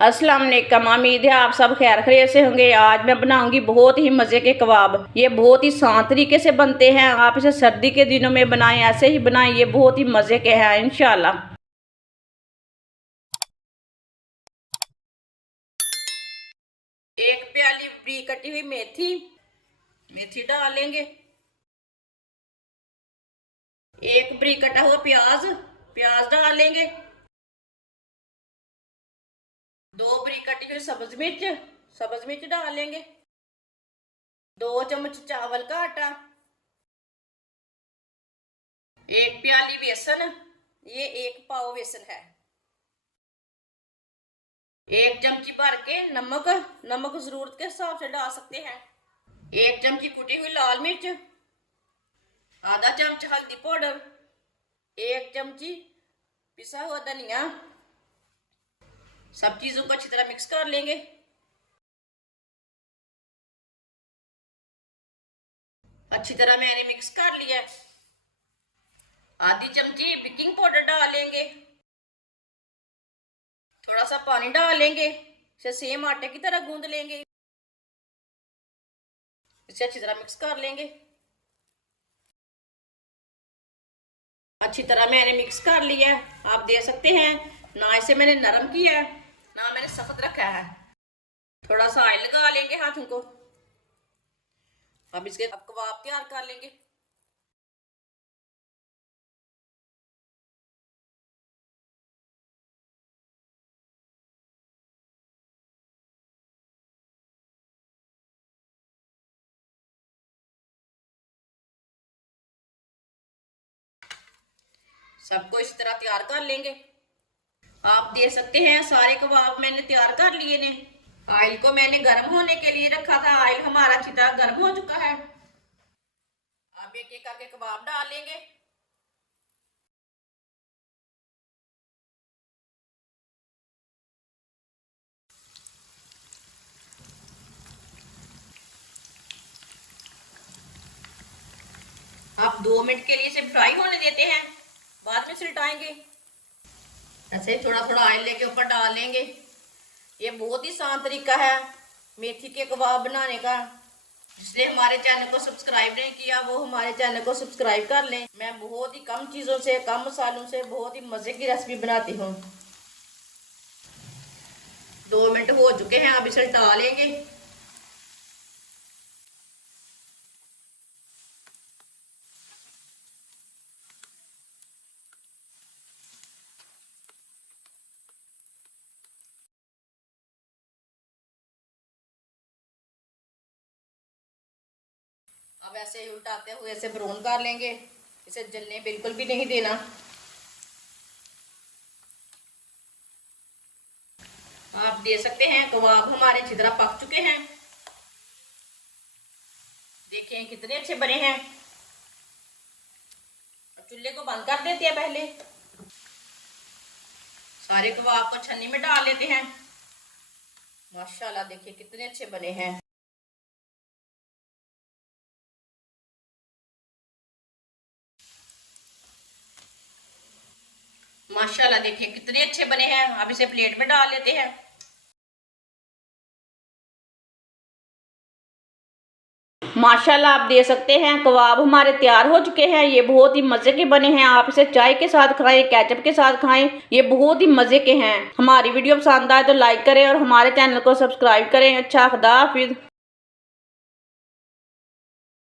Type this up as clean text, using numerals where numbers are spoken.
अस्सलाम वालेकुम। उम्मीद है आप सब खैर खैरियत से होंगे। आज मैं बनाऊंगी बहुत ही मज़े के कबाब। ये बहुत ही आसान तरीके से बनते हैं। आप इसे सर्दी के दिनों में बनाएं, ऐसे ही बनाएं, ये बहुत ही मज़े के हैं इंशाल्लाह। एक प्याली बड़ी कटी हुई मेथी डालेंगे। एक बड़ी कटा हुआ प्याज डालेंगे। 2 बड़ी कटी हुई सब्ज मिर्च डालेंगे। 2 चम्मच चावल का आटा। 1 प्याली बेसन, ये 1 पाव बेसन है। 1 चमची भर के नमक जरूरत के हिसाब से डाल सकते हैं। 1 चमची कुटी हुई लाल मिर्च, आधा चमच हल्दी पाउडर, 1 चमची पिसा हुआ धनिया। सब चीजों को अच्छी तरह मिक्स कर लेंगे। अच्छी तरह मैंने मिक्स कर लिया। आधी चमची बेकिंग पाउडर डालेंगे। थोड़ा सा पानी डालेंगे। इसे सेम आटे की तरह गूंद लेंगे। इसे अच्छी तरह मिक्स कर लेंगे। अच्छी तरह मैंने मिक्स कर लिया। आप देख सकते हैं ना इसे मैंने नरम किया है ना मैंने सख्त रखा है। थोड़ा सा ऑयल लगा लेंगे हाथों को। अब कबाब तैयार कर लेंगे। सबको इस तरह तैयार कर लेंगे। आप देख सकते हैं सारे कबाब मैंने तैयार कर लिए ने। ऑयल को मैंने गर्म होने के लिए रखा था। ऑयल हमारा अच्छी तरह गर्म हो चुका है। अब एक एक करके कबाब डालेंगे। आप 2 मिनट के लिए इसे फ्राई होने देते हैं, बाद में सिलटाएंगे। ऐसे थोड़ा थोड़ा ऑयल लेके ऊपर डाल लेंगे। ये बहुत ही आसान तरीका है मेथी के कबाब बनाने का। जिसने हमारे चैनल को सब्सक्राइब नहीं किया वो हमारे चैनल को सब्सक्राइब कर लें। मैं बहुत ही कम चीज़ों से, कम मसालों से बहुत ही मज़े की रेसिपी बनाती हूँ। 2 मिनट हो चुके हैं, अब इसे उल्टा लेंगे। अब ऐसे ही उल्टाते हुए ऐसे ब्राउन कर लेंगे। इसे जलने बिल्कुल भी नहीं देना। आप देख सकते हैं कबाब हमारे अच्छी तरह पक चुके हैं। देखें कितने अच्छे बने हैं। अब चूल्हे को बंद कर देते हैं। पहले सारे कबाब को छन्नी में डाल लेते हैं। माशाल्लाह देखिए कितने अच्छे बने हैं। माशाल्लाह देखिए कितने अच्छे बने हैं। अब इसे प्लेट में डाल लेते हैं। माशाल्लाह आप देख सकते हैं कबाब हमारे तैयार हो चुके हैं। ये बहुत ही मज़े के बने हैं। आप इसे चाय के साथ खाएं, केचप के साथ खाएं, ये बहुत ही मज़े के हैं। हमारी वीडियो पसंद आए तो लाइक करें और हमारे चैनल को सब्सक्राइब करें। अच्छा, खुदा हाफिज़।